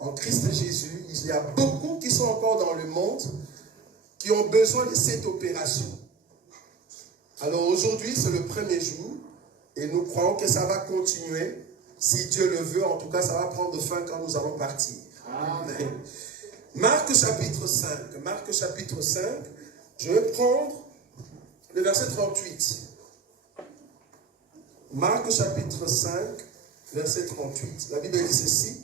en Christ Jésus, il y a beaucoup qui sont encore dans le monde qui ont besoin de cette opération. Alors aujourd'hui, c'est le premier jour et nous croyons que ça va continuer. Si Dieu le veut, en tout cas, ça va prendre fin quand nous allons partir. Amen. Marc chapitre 5. Marc chapitre 5. Je vais prendre le verset 38. Marc chapitre 5, verset 38. La Bible dit ceci.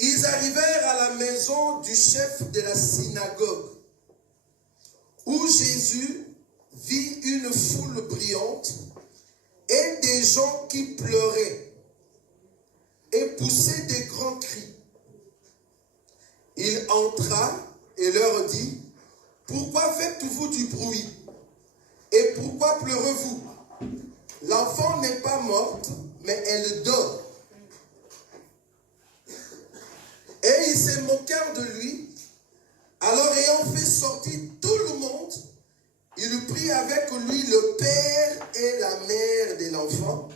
Ils arrivèrent à la maison du chef de la synagogue, où Jésus vit une foule brillante et des gens qui pleuraient et poussaient des grands cris. Il entra et leur dit, « Pourquoi faites-vous du bruit? Et pourquoi pleurez-vous? L'enfant n'est pas morte, mais elle dort. » Et ils se moquèrent de lui. Alors ayant fait sortir tout le monde, il prit avec lui le père et la mère de l'enfant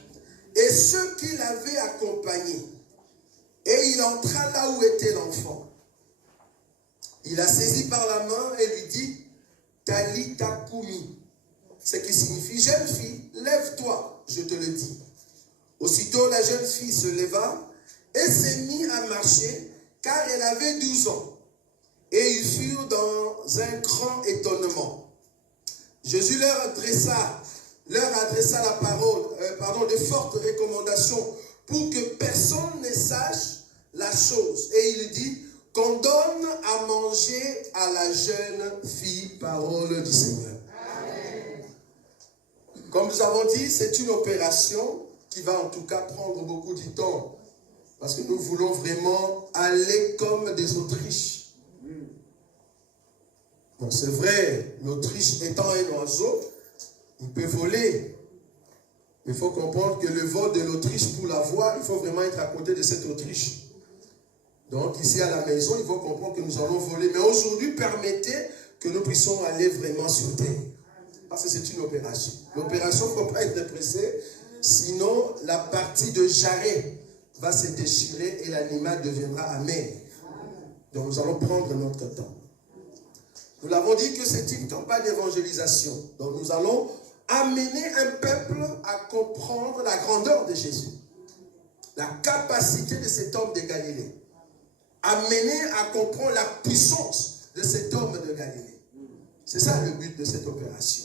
et ceux qui l'avaient accompagné. Et il entra là où était l'enfant. Il la saisit par la main et lui dit, Talitha Koumi, ce qui signifie, jeune fille, lève-toi, je te le dis. Aussitôt la jeune fille se leva et s'est mise à marcher, car elle avait 12 ans. Et ils furent dans un grand étonnement. Jésus leur adressa la parole, de fortes recommandations pour que personne ne sache la chose. Et il dit, qu'on donne à manger à la jeune fille, parole du Seigneur. Amen. Comme nous avons dit, c'est une opération qui va en tout cas prendre beaucoup de temps. Parce que nous voulons vraiment aller comme des Autriches. Donc c'est vrai, l'Autriche étant un oiseau, il peut voler. Il faut comprendre que le vol de l'Autriche, pour l'avoir, il faut vraiment être à côté de cette Autriche. Donc ici à la maison, il faut comprendre que nous allons voler. Mais aujourd'hui, permettez que nous puissions aller vraiment sur terre. Parce que c'est une opération. L'opération, il ne faut pas être pressé. Sinon, la partie de jarret va se déchirer et l'animal deviendra amer. Donc nous allons prendre notre temps. Nous l'avons dit que c'est une campagne d'évangélisation. Donc nous allons amener un peuple à comprendre la grandeur de Jésus. La capacité de cet homme de Galilée. Amener à comprendre la puissance de cet homme de Galilée. C'est ça le but de cette opération.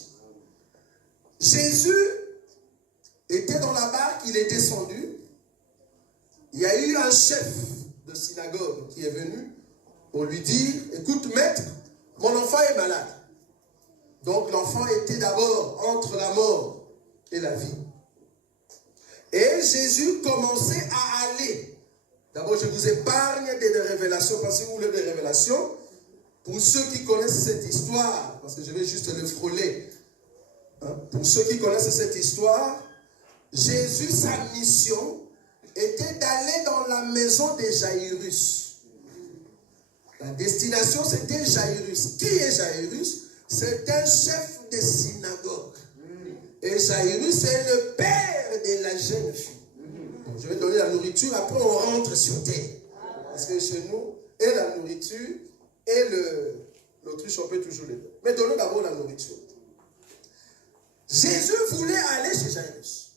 Jésus était dans la barque, il est descendu. Il y a eu un chef de synagogue qui est venu pour lui dire, écoute maître, mon enfant est malade. Donc l'enfant était d'abord entre la mort et la vie. Et Jésus commençait à aller. D'abord, je vous épargne des révélations, parce que si vous voulez des révélations, pour ceux qui connaissent cette histoire, parce que je vais juste le frôler, pour ceux qui connaissent cette histoire, Jésus, sa mission était d'aller dans la maison de Jaïrus. La destination, c'était Jaïrus. Qui est Jaïrus? C'est un chef de synagogue. Et Jaïrus est le père de la jeune fille. Je vais donner la nourriture, après on rentre sur terre. Parce que chez nous, et la nourriture, et l'Autriche, on peut toujours les deux. Mais donnons d'abord la nourriture. Jésus voulait aller chez Jaïrus.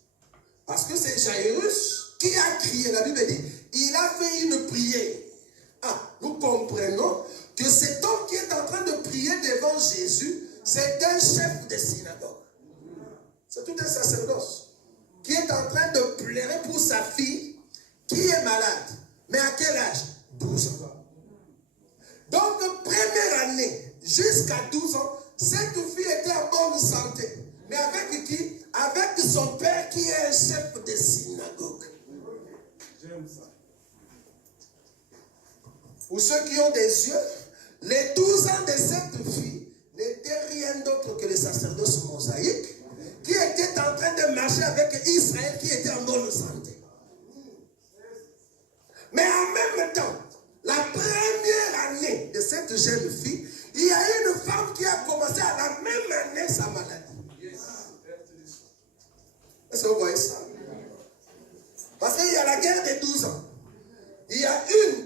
Parce que c'est Jaïrus qui a crié. La Bible dit, il a fait une prière. Nous comprenons que cet homme qui est en train de prier devant Jésus, c'est un chef de synagogue. C'est tout un sacerdoce qui est en train de pleurer pour sa fille qui est malade. Mais à quel âge? 12 ans. Donc, première année, jusqu'à 12 ans, cette fille était en bonne santé. Mais avec qui? Avec son père qui est un chef de synagogue. J'aime ça. Pour ceux qui ont des yeux, les 12 ans de cette fille n'étaient rien d'autre que le sacerdoce mosaïque qui était en train de marcher avec Israël qui était en bonne santé. Mais en même temps, la première année de cette jeune fille, il y a une femme qui a commencé à la même année sa maladie. Est-ce que vous voyez ça? Parce qu'il y a la guerre des 12 ans. Il y a une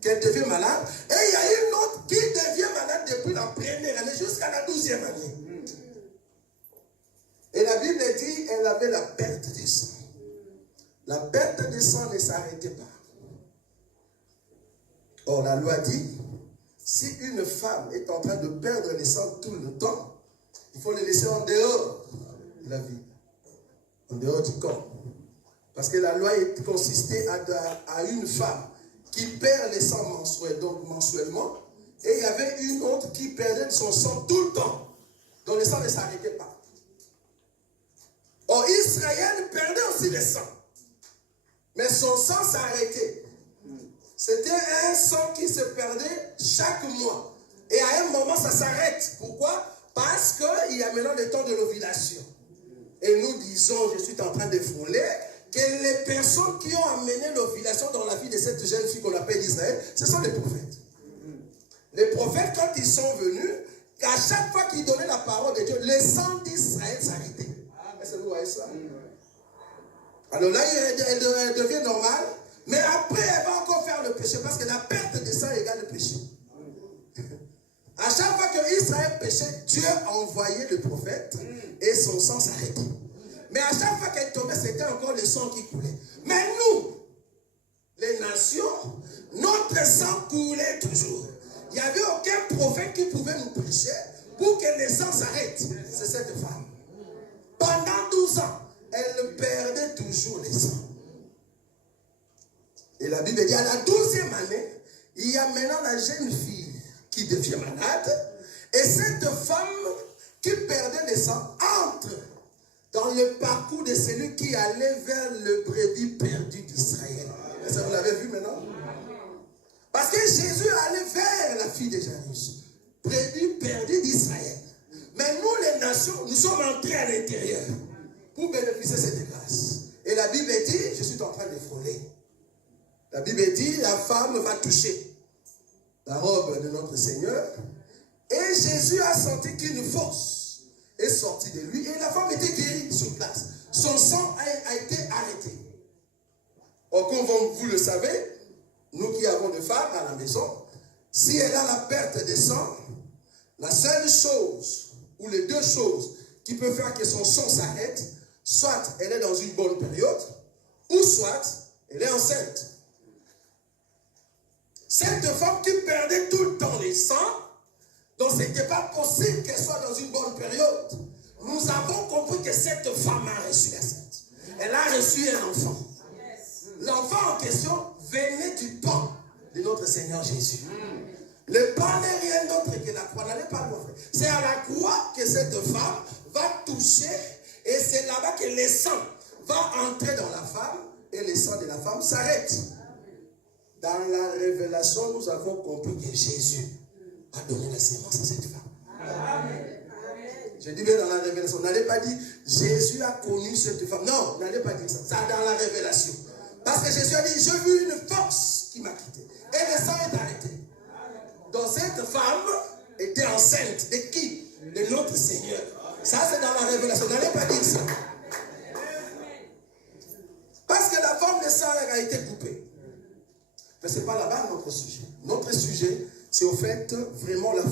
qu'elle devient malade. Et il y a une autre qui devient malade depuis la première année jusqu'à la 12e année. Et la Bible dit, elle avait la perte de sang. La perte de sang ne s'arrêtait pas. Or, la loi dit, si une femme est en train de perdre le sang tout le temps, il faut le laisser en dehors de la vie, en dehors du corps. Parce que la loi consistait à une femme qui perd le sang mensuel, donc mensuellement, et il y avait une autre qui perdait son sang tout le temps, dont le sang ne s'arrêtait pas. Or, Israël perdait aussi le sang, mais son sang s'arrêtait. C'était un sang qui se perdait chaque mois. Et à un moment, ça s'arrête. Pourquoi? Parce qu'il y a maintenant le temps de l'ovulation. Et nous disons, je suis en train de frôler, que les personnes qui ont amené l'ovulation dans la vie de cette jeune fille qu'on appelle Israël, ce sont les prophètes. Les prophètes, quand ils sont venus, à chaque fois qu'ils donnaient la parole de Dieu, le sang d'Israël s'arrêtait. Est-ce que vous voyez ça? Alors là, elle devient normale, mais après, elle va encore faire le péché, parce que la perte de sang égale le péché. À chaque fois que Israël péchait, Dieu envoyait le prophète et son sang s'arrêtait. Mais à chaque fois qu'elle tombait, c'était encore le sang qui coulait. Mais nous, les nations, notre sang coulait toujours. Il n'y avait aucun prophète qui pouvait nous prêcher pour que le sang s'arrête. C'est cette femme. Pendant 12 ans, elle perdait toujours le sang. Et la Bible dit, à la 12e année, il y a maintenant la jeune fille qui devient malade, et cette femme qui perdait le sang entre dans le parcours de celui qui allait vers le brebis perdu d'Israël. Est-ce que vous l'avez vu maintenant? Parce que Jésus allait vers la fille de Jairus, brebis perdu d'Israël. Mais nous, les nations, nous sommes entrés à l'intérieur pour bénéficier de cette grâce. Et la Bible dit, je suis en train de frôler. La Bible dit, la femme va toucher la robe de notre Seigneur. Et Jésus a senti qu'une force est sortie de lui. Et la femme était guérie sur place. Son sang a été arrêté. Or, comme vous le savez, nous qui avons des femmes à la maison, si elle a la perte de sang, la seule chose, ou les deux choses, qui peuvent faire que son sang s'arrête, soit elle est dans une bonne période, ou soit elle est enceinte. Cette femme qui perdait tout le temps les sangs, donc ce n'était pas possible qu'elle soit dans une bonne période. Nous avons compris que cette femme a reçu la sainte. Elle a reçu un enfant. L'enfant en question venait du pain de notre Seigneur Jésus. Le pain n'est rien d'autre que la croix. N'allez pas loin. C'est à la croix que cette femme va toucher, et c'est là-bas que le sang va entrer dans la femme, et le sang de la femme s'arrête. Dans la révélation, nous avons compris que Jésus a donné la sémence à cette femme. Amen. Je dis bien dans la révélation. N'allez pas dire Jésus a connu cette femme. Non, n'allez pas dire ça. Ça dans la révélation. Parce que Jésus a dit, j'ai vu une force qui m'a quitté. Et le sang est arrêté. Donc cette femme était enceinte de qui? De notre Seigneur. Ça c'est dans la révélation. N'allez pas dire ça. Parce que la forme de sang a été coupée. Mais ce n'est pas là-bas notre sujet. Notre sujet, c'est au fait vraiment la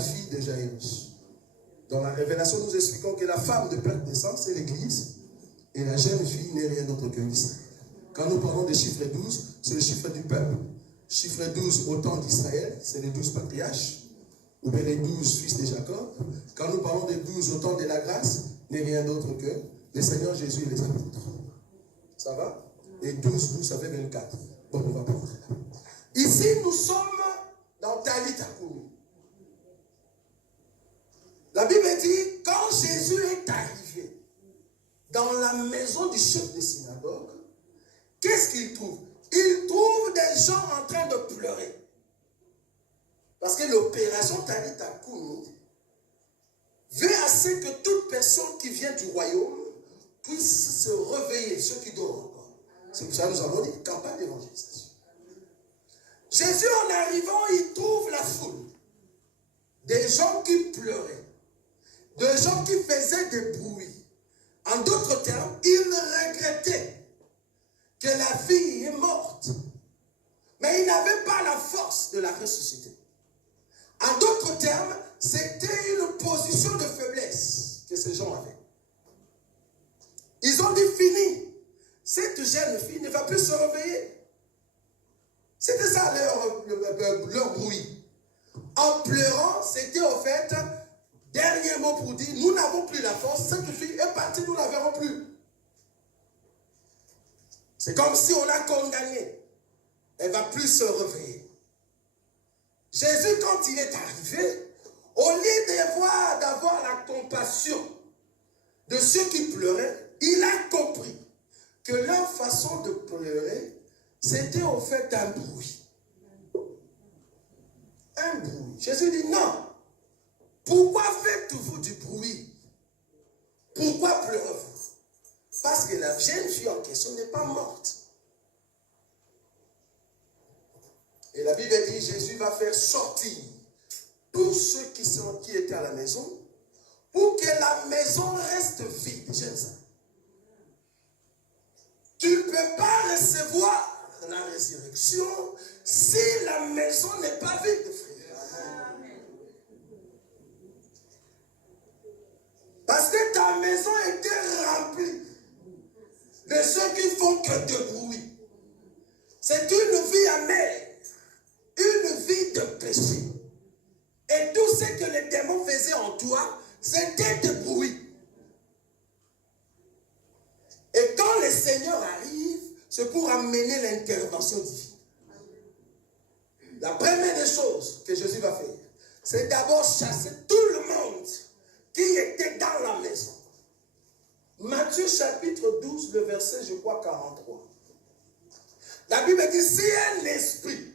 fille de Jairus. Dans la révélation, nous expliquons que la femme de perte de sang, c'est l'Église. Et la jeune fille n'est rien d'autre que l'Israël. Quand nous parlons de chiffre 12, c'est le chiffre du peuple. Chiffre 12 au temps d'Israël, c'est les 12 patriarches. Ou bien les 12 fils de Jacob. Quand nous parlons des 12 au temps de la grâce, n'est rien d'autre que le Seigneur Jésus et les apôtres. Ça va? Et 12, ça fait 24. Bon, on va prendre là. Ici, nous sommes dans Talita Koumi. La Bible dit, quand Jésus est arrivé dans la maison du chef de synagogue, qu'est-ce qu'il trouve? Il trouve des gens en train de pleurer. Parce que l'opération Talita Koumi veut à ce que toute personne qui vient du royaume puisse se réveiller, ceux qui dorment encore. C'est pour ça que nous avons dit campagne d'évangélisation. Jésus, en arrivant, il trouve la foule. Des gens qui pleuraient. Des gens qui faisaient des bruits. En d'autres termes, il regrettait que la fille est morte. Mais il n'a de la ressuscité. En d'autres termes, c'était une position de faiblesse que ces gens avaient. Ils ont dit fini. Cette jeune fille ne va plus se réveiller. C'était ça leur bruit. En pleurant, c'était au fait, dernier mot pour dire, nous n'avons plus la force, cette fille est partie, nous ne la verrons plus. C'est comme si on l'a condamnée. Elle ne va plus se réveiller. Jésus, quand il est arrivé, au lieu d'avoir la compassion de ceux qui pleuraient, il a compris que leur façon de pleurer, c'était au fait un bruit. Un bruit. Jésus dit non. Pourquoi faites-vous du bruit? Pourquoi pleurez-vous? Parce que la jeune fille en question n'est pas morte. Et la Bible dit, Jésus va faire sortir tous ceux qui étaient à la maison pour que la maison reste vide. J'aime ça. Tu ne peux pas recevoir la résurrection si la maison n'est pas vide, frère. Parce que ta maison était remplie de ceux qui font que de bruit. C'est une vie amère, une vie de péché. Et tout ce que les démons faisaient en toi, c'était de bruit. Et quand le Seigneur arrive, c'est pour amener l'intervention divine. La première des choses que Jésus va faire, c'est d'abord chasser tout le monde qui était dans la maison. Matthieu chapitre 12, le verset, je crois, 43. La Bible dit, si un esprit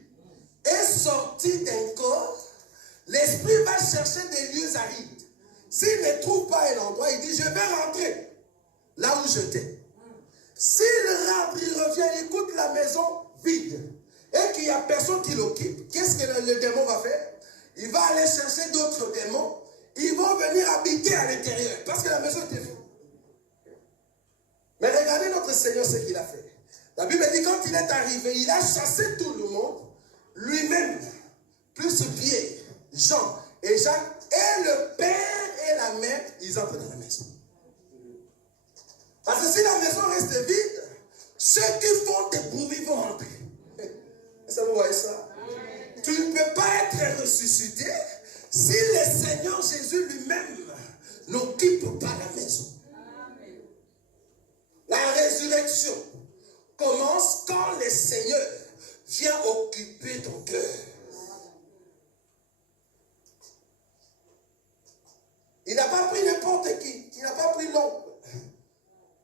est sorti d'un corps, l'esprit va chercher des lieux arides. S'il ne trouve pas un endroit, il dit, je vais rentrer là où j'étais. S'il rentre, il revient, il écoute la maison vide et qu'il n'y a personne qui l'occupe, qu'est-ce que le démon va faire? Il va aller chercher d'autres démons, ils vont venir habiter à l'intérieur parce que la maison était vide. Mais regardez notre Seigneur ce qu'il a fait. La Bible dit quand il est arrivé, il a chassé tout le monde, lui-même, plus Pierre, Jean et Jacques, et le père et la mère, ils entrent dans la maison. Parce que si la maison reste vide, ceux qui font des bruits vont rentrer. Est-ce que vous voyez ça? Tu ne peux pas être ressuscité si le Seigneur Jésus lui-même n'occupe pas la maison. La résurrection commence quand le Seigneur vient occuper ton cœur. Il n'a pas pris n'importe qui. Il n'a pas pris l'homme.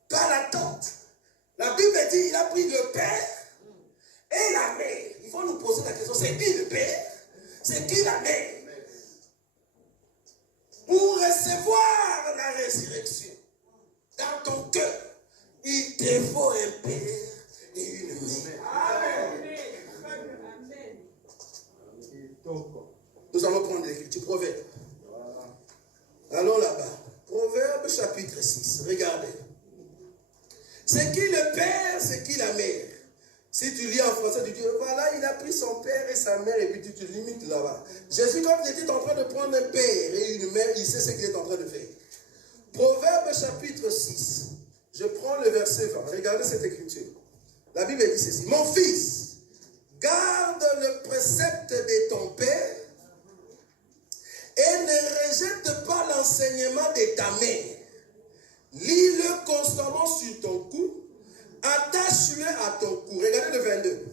Pas la tante. La Bible dit il a pris le père et la mère. Il faut nous poser la question, c'est qui le père? C'est qui la mère? Pour recevoir la résurrection dans ton cœur, il te faut un père et une mère. Amen. Nous allons prendre l'écriture, Proverbe. Allons là-bas. Proverbe chapitre 6. Regardez. C'est qui le père, c'est qui la mère? Si tu lis en français, tu dis, voilà, il a pris son père et sa mère, et puis tu te limites là-bas. Jésus, comme il était en train de prendre un père et une mère, il sait ce qu'il est en train de faire. Proverbe chapitre 6. Je prends le verset 20. Regardez cette écriture. La Bible dit ceci. Mon fils, garde le précepte de ton père et ne rejette pas l'enseignement de ta mère. Lis-le constamment sur ton cou, attache-le à ton cou. Regardez le 22.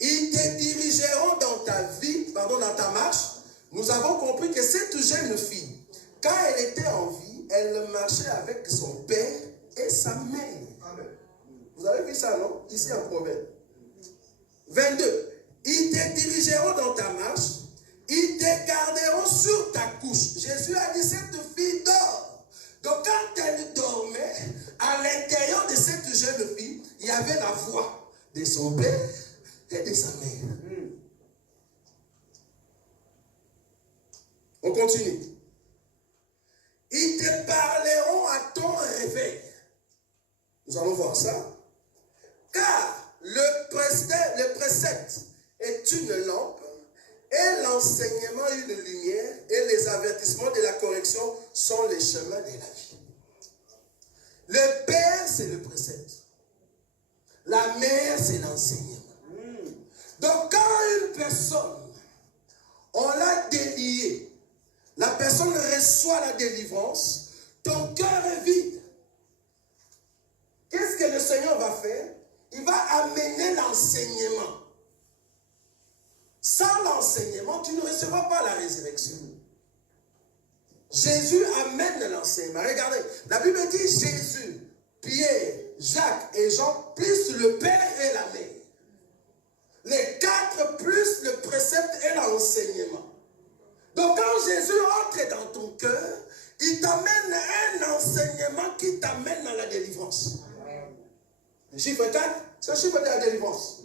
Ils te dirigeront dans ta vie, dans ta marche. Nous avons compris que cette jeune fille, quand elle était en vie, elle marchait avec son père et sa mère. Amen. Vous avez vu ça, non? Ici en Proverbe. 22. Ils te dirigeront dans ta marche, ils te garderont sur ta couche. Jésus a dit, cette fille dort. Donc quand elle dormait, à l'intérieur de cette jeune fille, il y avait la voix de son père et de sa mère. On continue. Ils te parleront à ton réveil. Nous allons voir ça. Car le précepte est une lampe et l'enseignement une lumière, et les avertissements de la correction sont les chemins de la vie. Le père, c'est le précepte. La mère, c'est l'enseignement. Donc quand une personne, on l'a déliée, la personne reçoit la délivrance, ton cœur est vide. Qu'est-ce que le Seigneur va faire? Il va amener l'enseignement. Sans l'enseignement, tu ne recevras pas la résurrection. Jésus amène l'enseignement. Regardez, la Bible dit Jésus, Pierre, Jacques et Jean, plus le Père et la Mère. Les quatre plus le précepte et l'enseignement. Donc quand Jésus entre dans ton cœur, il t'amène un enseignement qui t'amène dans la délivrance. Le chiffre 4, c'est le chiffre de la délivrance.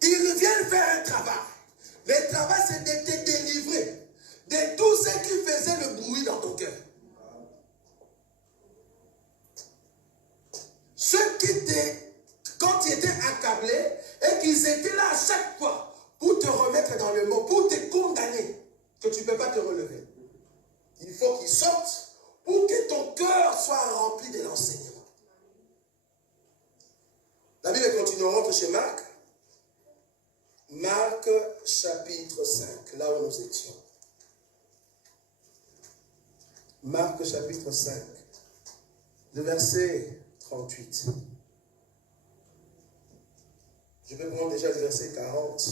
Il vient faire un travail. Le travail, c'est de te délivrer de tout ce qui faisait le bruit dans ton cœur. Ceux qui quand tu étais accablé et qu'ils étaient là à chaque fois pour te remettre dans le mot, pour te condamner, que tu ne peux pas te relever. Il faut qu'ils sortent pour que ton cœur soit rempli de l'enseignement. La Bible continue, on rentre chez Marc. Marc chapitre 5, là où nous étions. Marc chapitre 5, le verset 38. Je vais prendre déjà le verset 40.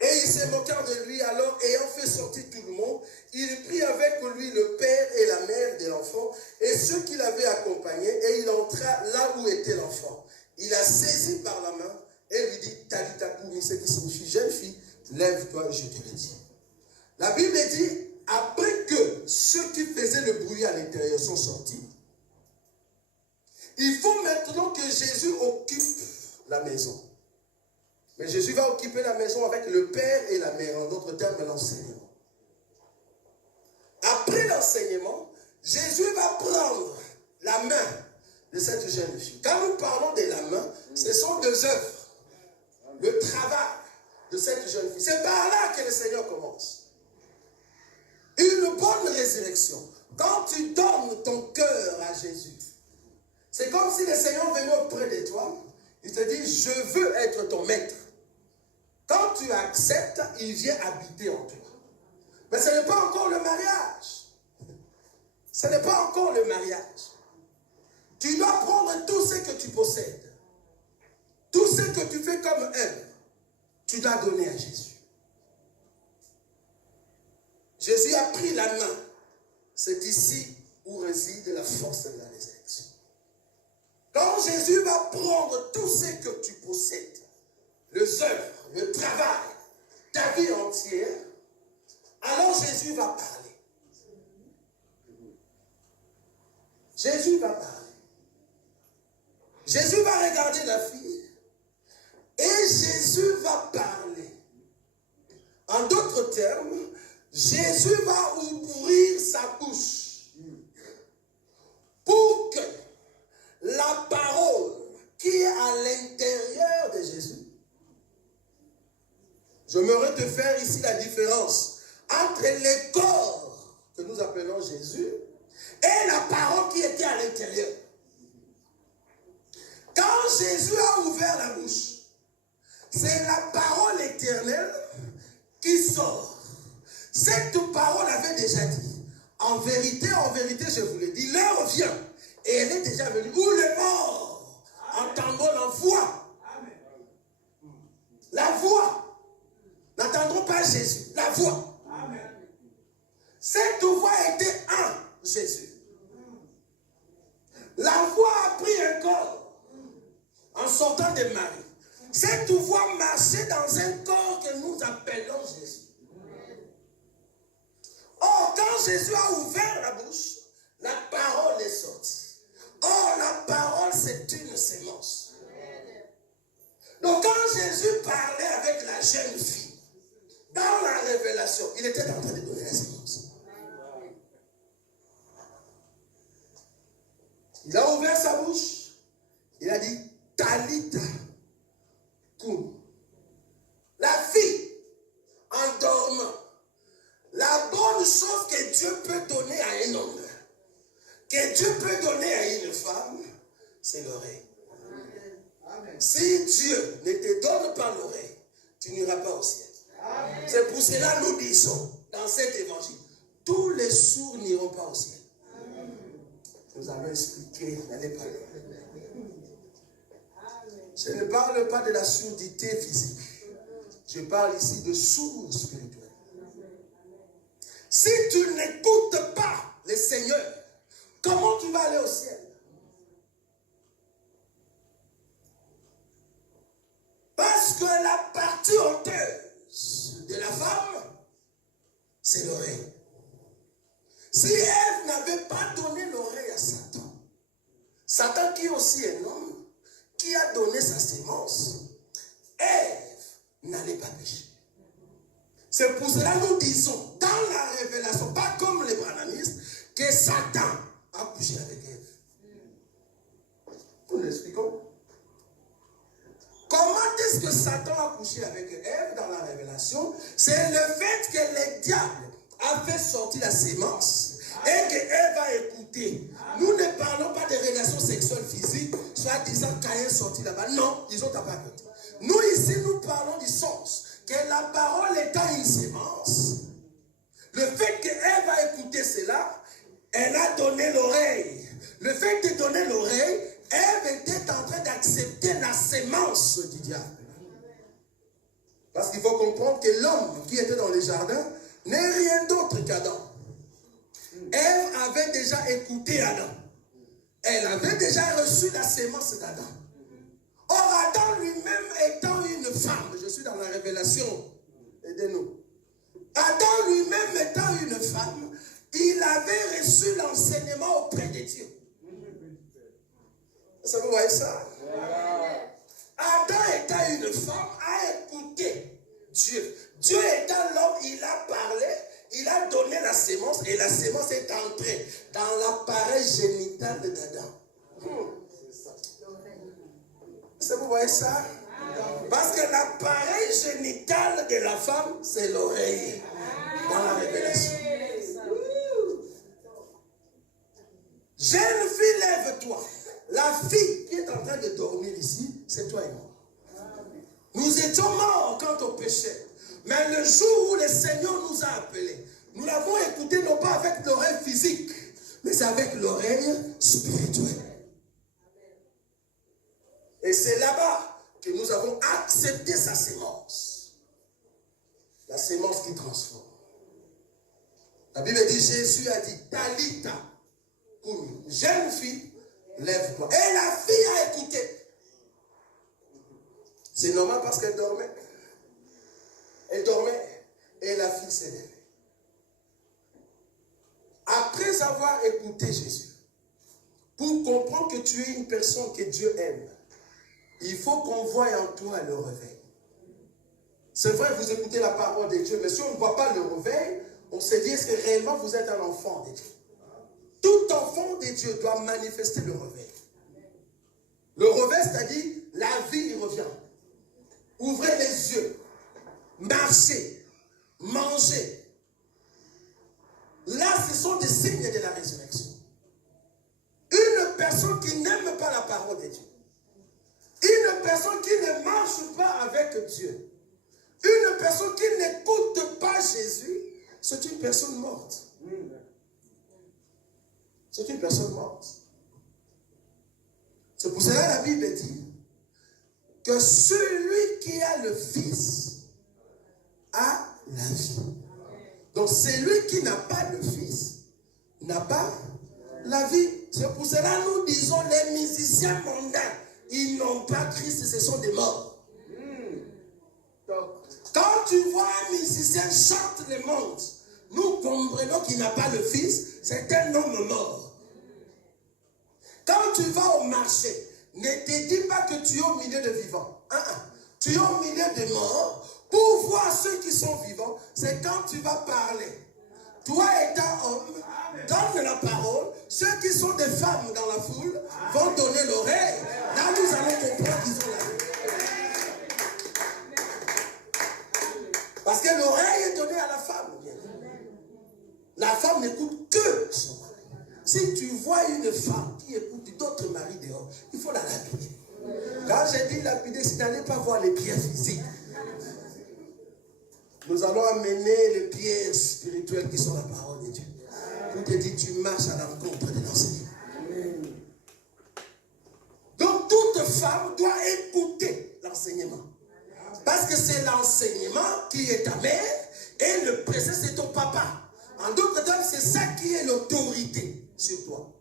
Et ils se moquèrent de lui, alors ayant fait sortir tout le monde, il prit avec lui le père et la mère de l'enfant et ceux qui l'avaient accompagné, et il entra là où était l'enfant. Il a saisi par la main et lui dit Talita Koumi, ce qui signifie jeune fille, lève-toi, je te le dis. La Bible dit, après que ceux qui faisaient le bruit à l'intérieur sont sortis, il faut maintenant que Jésus occupe la maison. Mais Jésus va occuper la maison avec le père et la mère, en d'autres termes, l'enseignement. Après l'enseignement, Jésus va prendre la main de cette jeune fille. Quand nous parlons de la main, ce sont deux œuvres. Le travail de cette jeune fille. C'est par là que le Seigneur commence. Une bonne résurrection. Quand tu donnes ton cœur à Jésus, c'est comme si le Seigneur venait auprès de toi. Il te dit, je veux être ton maître. Quand tu acceptes, il vient habiter en toi. Mais ce n'est pas encore le mariage. Ce n'est pas encore le mariage. Tu dois prendre tout ce que tu possèdes. Tout ce que tu fais comme œuvre, tu dois donner à Jésus. Jésus a pris la main. C'est ici où réside la force de la résurrection. Quand Jésus va prendre tout ce que tu possèdes, les œuvres, le travail, ta vie entière, alors Jésus va parler. Jésus va parler. Jésus va regarder la fille et Jésus va parler. En d'autres termes, Jésus va ouvrir sa bouche pour que la parole qui est à l'intérieur de Jésus, j'aimerais te faire ici la différence entre le corps que nous appelons Jésus et la parole qui était à l'intérieur. Quand Jésus a ouvert la bouche, c'est la parole éternelle qui sort. Cette parole avait déjà dit, en vérité, je vous le dis, l'heure vient, et elle est déjà venue, où les morts entendront la voix. La voix. N'entendront pas Jésus, la voix. Cette voix était en Jésus. La voix a pris un corps en sortant de Marie. Cette voix marchait dans un corps que nous appelons Jésus. Or, quand Jésus a ouvert la bouche, la parole est sortie. Or, la parole, c'est une sémence. Donc, quand Jésus parlait avec la jeune fille, dans la révélation, il était en train de donner la sémence. Il a ouvert sa bouche, il a dit, Talita Koum. La fille, c'est l'oreille. Si Dieu ne te donne pas l'oreille, tu n'iras pas au ciel. C'est pour cela que nous disons dans cet évangile, tous les sourds n'iront pas au ciel. Nous allons expliquer, n'allez pas loin. Je ne parle pas de la surdité physique. Je parle ici de sourds spirituels. Si tu n'écoutes pas le Seigneur, comment tu vas aller au ciel? Parce que la partie honteuse de la femme, c'est l'oreille. Si Ève n'avait pas donné l'oreille à Satan, Satan qui est aussi un homme, qui a donné sa sémence, Ève n'allait pas pécher. C'est pour cela que nous disons, dans la révélation, pas comme les branhamistes, que Satan a couché avec Ève. Nous l'expliquons. Comment est-ce que Satan a couché avec Ève dans la révélation? C'est le fait que le diable a fait sortir la sémence et que Ève a écouté. Nous ne parlons pas de relations sexuelles physiques, soit disant Caïn sorti là-bas. Non, ils ont pas écouté. Nous ici, nous parlons du sens. Que la parole étant une sémence, le fait que Ève a écouté cela, elle a donné l'oreille. Le fait de donner l'oreille, Ève était en train d'accepter la sémence du diable. Parce qu'il faut comprendre que l'homme qui était dans le jardin n'est rien d'autre qu'Adam. Ève avait déjà écouté Adam. Elle avait déjà reçu la sémence d'Adam. Or, Adam lui-même étant une femme, je suis dans la révélation, aidez-nous. Adam lui-même étant une femme, il avait reçu l'enseignement auprès de Dieu. Ça vous voyez ça? Adam étant une femme, a écouté Dieu. Dieu étant l'homme, il a parlé, il a donné la sémence et la sémence est entrée dans l'appareil génital d'Adam. Ça vous voyez ça? Parce que l'appareil génital de la femme, c'est l'oreille dans la révélation. Jeune fille, lève-toi. La fille qui est en train de dormir ici, c'est toi et moi. Nous étions morts quand on péchait. Mais le jour où le Seigneur nous a appelés, nous l'avons écouté non pas avec l'oreille physique, mais avec l'oreille spirituelle. Et c'est là-bas que nous avons accepté sa sémence. La sémence qui transforme. La Bible dit, Jésus a dit, Talita, Kumi, jeune fille, lève-toi. Et la fille a écouté. C'est normal parce qu'elle dormait. Elle dormait et la fille s'est levée. Après avoir écouté Jésus, pour comprendre que tu es une personne que Dieu aime, il faut qu'on voie en toi le réveil. C'est vrai, vous écoutez la parole de Dieu, mais si on ne voit pas le réveil, on se dit, est-ce que réellement vous êtes un enfant de Dieu? Tout enfant de Dieu doit manifester le réveil. Le réveil, c'est-à-dire, la vie y revient. Ouvrez les yeux, marchez, mangez. Là, ce sont des signes de la résurrection. Une personne qui n'aime pas la parole de Dieu, une personne qui ne marche pas avec Dieu, une personne qui n'écoute pas Jésus, c'est une personne morte. C'est une personne morte. C'est pour cela que la Bible dit que celui qui a le Fils a la vie. Donc celui qui n'a pas le Fils n'a pas la vie. C'est pour cela que nous disons les musiciens mondains, ils n'ont pas Christ, ce sont des morts. Quand tu vois un musicien chante le monde, nous comprenons qu'il n'a pas le Fils, c'est un homme mort. Quand tu vas au marché, ne te dis pas que tu es au milieu de vivants. Tu es au milieu de morts. Pour voir ceux qui sont vivants, c'est quand tu vas parler. Toi étant homme, donne la parole. Ceux qui sont des femmes dans la foule vont donner l'oreille. Là, nous allons comprendre qu'ils ont la vie. Parce que l'oreille est donnée à la femme. La femme n'écoute que son mari. Si tu vois une femme qui écoute d'autres maris dehors, il faut la lapider. Quand j'ai dit lapider, c'est n'allez pas voir les pierres physiques. Nous allons amener les pierres spirituelles qui sont la parole de Dieu. Pour te dire, tu marches à l'encontre de l'enseignement. Donc toute femme doit écouter l'enseignement. Parce que c'est l'enseignement qui est ta mère et le précède c'est ton papa. En d'autres termes, c'est ça qui est l'autorité sur toi.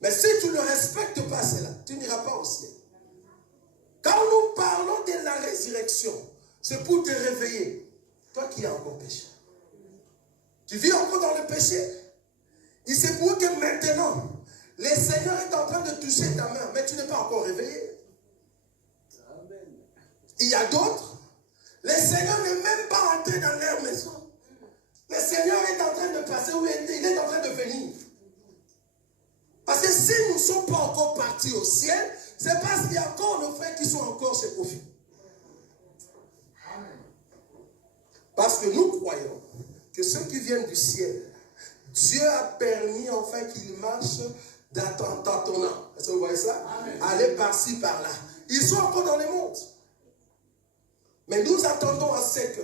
Mais si tu ne respectes pas cela, tu n'iras pas au ciel. Quand nous parlons de la résurrection, c'est pour te réveiller. Toi qui as encore péché. Tu vis encore dans le péché. Il se peut que maintenant, le Seigneur est en train de toucher ta main, mais tu n'es pas encore réveillé. Il y a d'autres, le Seigneur n'est même pas entré dans leur maison. Le Seigneur est en train de passer où il est en train de venir. Parce que si nous ne sommes pas encore partis au ciel, c'est parce qu'il y a encore nos frères qui sont encore chez Kofi. Parce que nous croyons que ceux qui viennent du ciel, Dieu a permis enfin qu'ils marchent dans ton âme. Est-ce que vous voyez ça? Amen. Aller par-ci, par-là. Ils sont encore dans les mondes. Mais nous attendons à ce que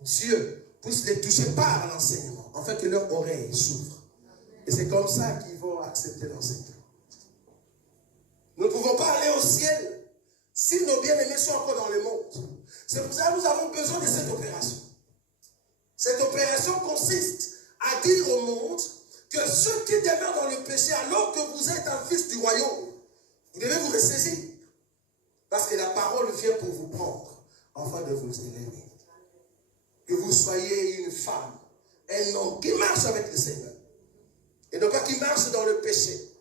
Dieu puisse les toucher par l'enseignement, afin que leur oreille s'ouvre. Et c'est comme ça qu'ils vont accepter l'enseignement. Nous ne pouvons pas aller au ciel si nos bien-aimés sont encore dans le monde. C'est pour ça que nous avons besoin de cette opération. Cette opération consiste à dire au monde que ceux qui demeurent dans le péché, alors que vous êtes un fils du royaume, vous devez vous ressaisir. Parce que la parole vient pour vous prendre, afin de vous élever. Que vous soyez une femme, un homme qui marche avec le Seigneur. Et non pas qui marche dans le péché.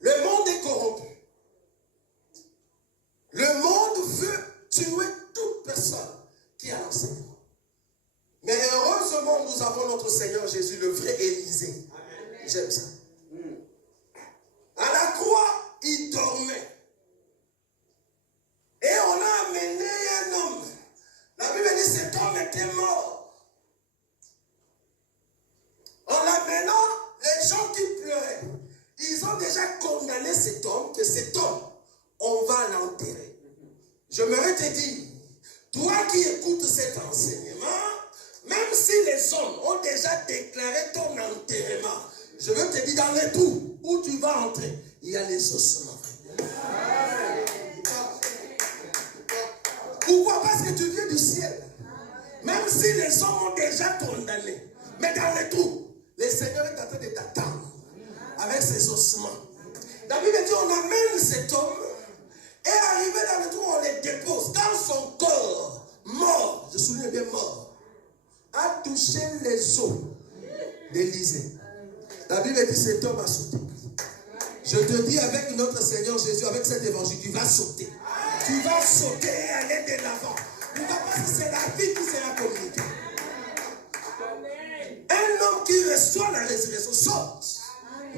Le monde est corrompu. Le monde veut tuer toute personne qui a l'enseignement. Mais heureusement, nous avons notre Seigneur Jésus, le vrai Élysée. J'aime ça. À la croix, il dormait. Et on a amené un homme. La Bible dit que cet homme était mort. En l'amenant, les gens qui pleuraient, ils ont déjà condamné cet homme, que cet homme, on va l'enterrer. Je m'aurais te dire, toi qui écoutes cet enseignement, même si les hommes ont déjà déclaré ton enterrement, je veux te dire, dans les trous où tu vas entrer, il y a les ossements. Pourquoi? Parce que tu viens du ciel. Même si les hommes ont déjà condamné, mais dans les trous, le Seigneur est en train de t'attendre avec ses ossements. La Bible dit, on amène cet homme et arrivé dans le trou, on les dépose. Quand son corps mort, je souligne bien mort, a touché les os d'Élysée. La Bible dit, cet homme a sauté. Je te dis avec notre Seigneur Jésus, avec cet évangile, tu vas sauter. Tu vas sauter et aller de l'avant. Pourquoi? Parce que c'est la vie qui sera communiquée. Un homme qui reçoit la résurrection saute,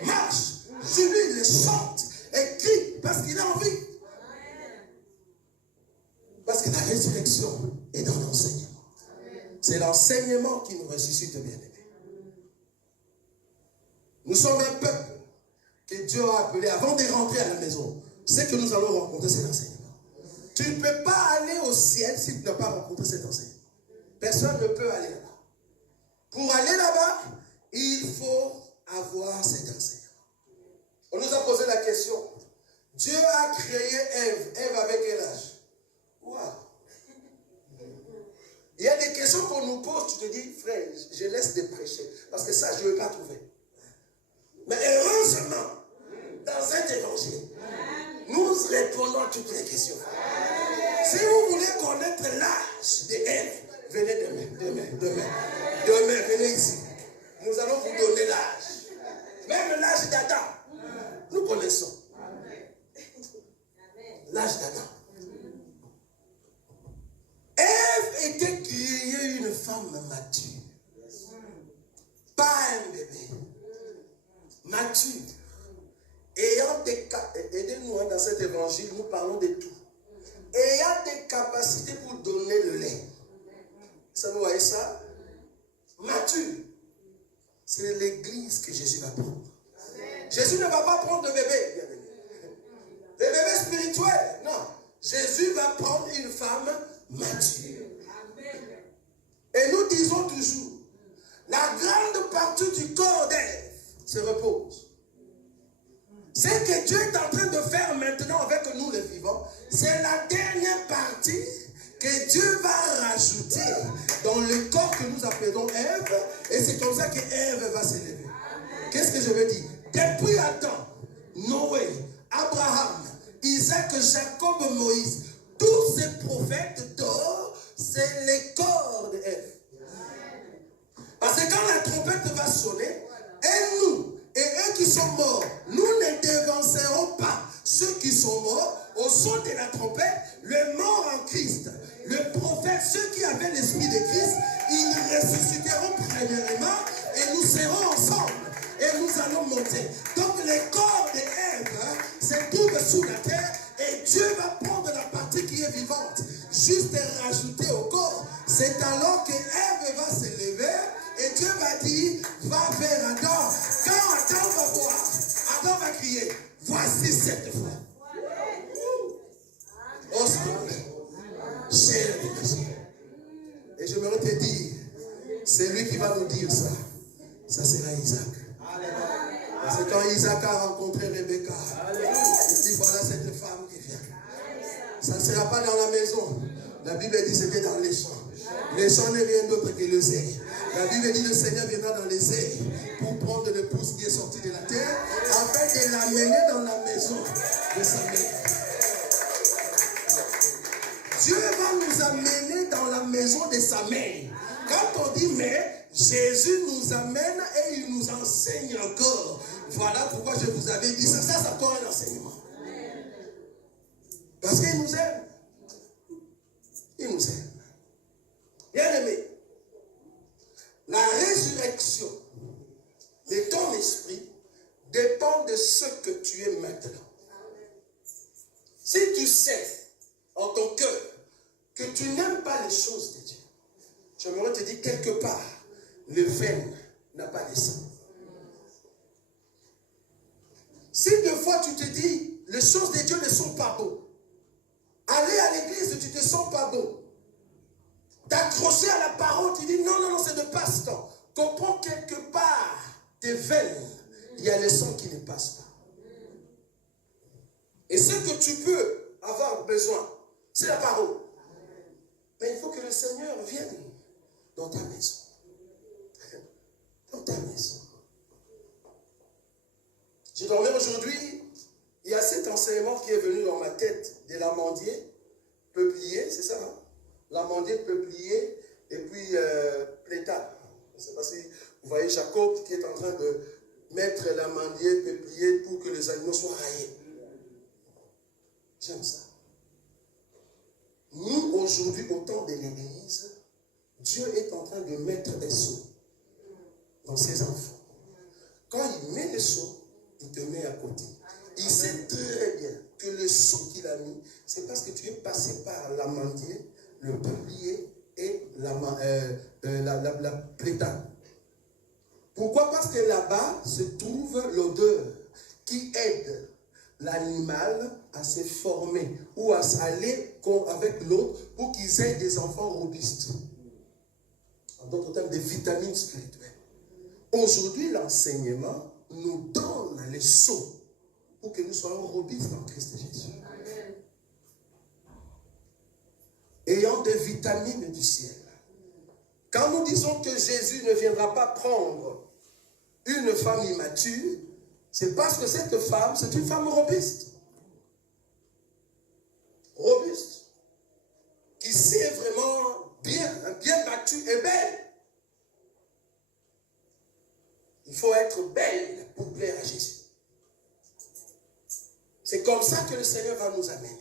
marche, jubile, le chante et crie parce qu'il a envie. Parce que la résurrection est dans l'enseignement. C'est l'enseignement qui nous ressuscite, bien-aimés. Nous sommes un peuple que Dieu a appelé avant de rentrer à la maison. Ce que nous allons rencontrer, c'est l'enseignement. Tu ne peux pas aller au ciel si tu n'as pas rencontré cet enseignement. Personne ne peut aller là-bas. Pour aller là-bas, il faut avoir cet enseignement. On nous a posé la question. Dieu a créé Ève. Ève avec quel âge? Wow. Il y a des questions qu'on nous pose, tu te dis, frère, je laisse de prêcher. Parce que ça, je ne vais pas trouver. Mais heureusement, dans cet évangile, nous répondons à toutes les questions. Si vous voulez connaître l'âge d'Ève, venez demain, venez ici. Nous allons vous donner l'âge. Même l'âge d'Adam, nous connaissons. L'âge d'Adam. Ève était créée une femme mature. Pas un bébé. Mature. Ayant des capacités, aidez-nous dans cet évangile, nous parlons de tout. Ayant des capacités pour donner le lait. Ça, vous voyez ça? Mature. C'est l'église que Jésus va prendre. Jésus ne va pas prendre de bébé, bien aimé. Les bébés spirituels, non. Jésus va prendre une femme mature. Et nous disons toujours, la grande partie du corps d'Ève se repose. Ce que Dieu est en train de faire maintenant avec nous les vivants, c'est la dernière partie que Dieu va rajouter dans le corps que nous appelons Ève. Et c'est comme ça que Ève va s'élever. Qu'est-ce que je veux dire? Depuis Adam, Noé, Abraham, Isaac, Jacob, Moïse, tous ces prophètes d'or, c'est les corps d'Ève. Parce que quand la trompette va sonner, et nous, et eux qui sont morts, nous ne dévancerons pas ceux qui sont morts au son de la trompette, le mort en Christ, le prophète, ceux qui avaient l'esprit de Christ, ils ressusciteront premièrement et nous serons ensemble et nous allons monter. Donc les corps d'Ève se trouvent sous la terre et Dieu va prendre la partie qui est vivante, juste rajouter au corps. C'est alors que Ève va se lever et Dieu va dire, va vers Adam. Quand Adam va voir, Adam va crier, voici cette fois. Oh cher et j'aimerais te dire, c'est lui qui va nous dire ça. Ça sera Isaac. Parce que quand Isaac a rencontré Rebecca, il dit voilà cette femme qui vient. Ça ne sera pas dans la maison. La Bible dit c'était dans les champs. Les champs n'est rien d'autre que le zé. La Bible dit le Seigneur viendra dans les zé pour prendre le pouce qui est sorti de la terre afin de l'amener dans la maison de sa mère. Dieu va nous amener dans la maison de sa mère. Quand on dit mais, Jésus nous amène et il nous enseigne encore. Voilà pourquoi je vous avais dit ça. Ça, c'est encore un enseignement. Parce qu'il nous aime. Il nous aime. Bien aimé, la résurrection de ton esprit dépend de ce que tu es maintenant. Si tu sais en ton cœur que tu n'aimes pas les choses de Dieu, j'aimerais te dire quelque part, le veine n'a pas de sang. Si deux fois tu te dis, les choses de Dieu ne sont pas bonnes, aller à l'église, tu ne te sens pas bon, t'accrocher à la parole, tu dis non, non, non, c'est de passe-temps. Comprends quelque part tes veines, il y a le sang qui ne passe pas. Et ce que tu peux avoir besoin, c'est la parole. Mais il faut que le Seigneur vienne dans ta maison. Dans ta maison. Je dormais aujourd'hui, il y a cet enseignement qui est venu dans ma tête de l'amandier, peuplier, c'est ça, hein? L'amandier, peuplier, et puis plétane. Je ne sais pas si vous voyez Jacob qui est en train de mettre l'amandier, peuplier pour que les animaux soient raillés. J'aime ça. Nous, aujourd'hui, au temps de l'Église, Dieu est en train de mettre des sceaux dans ses enfants. Quand il met les sceaux, il te met à côté. Il sait très bien que le sceau qu'il a mis, c'est parce que tu es passé par l'amandier, le peuplier et la plétane. Pourquoi? Parce que là-bas se trouve l'odeur qui aide l'animal à se former ou à s'aller avec l'autre pour qu'ils aient des enfants robustes. En d'autres termes, des vitamines spirituelles. Aujourd'hui, l'enseignement nous donne les sceaux pour que nous soyons robustes en Christ Jésus. Amen. Ayant des vitamines du ciel. Quand nous disons que Jésus ne viendra pas prendre une femme immature, c'est parce que cette femme, c'est une femme robuste. Robuste. Qui sait vraiment bien battue et belle. Il faut être belle pour plaire à Jésus. C'est comme ça que le Seigneur va nous amener.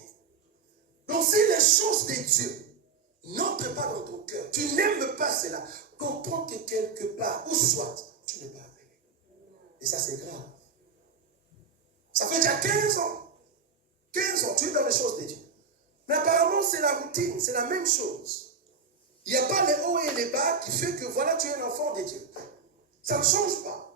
Donc si les choses de Dieu n'entrent pas dans ton cœur, tu n'aimes pas cela, comprends que quelque part, où soit, tu n'es pas appelé. Et ça c'est grave. Ça fait déjà 15 ans. 15 ans, tu es dans les choses de Dieu. Mais apparemment c'est la routine, c'est la même chose. Il n'y a pas les hauts et les bas qui fait que voilà, tu es un enfant de Dieu. Ça ne change pas.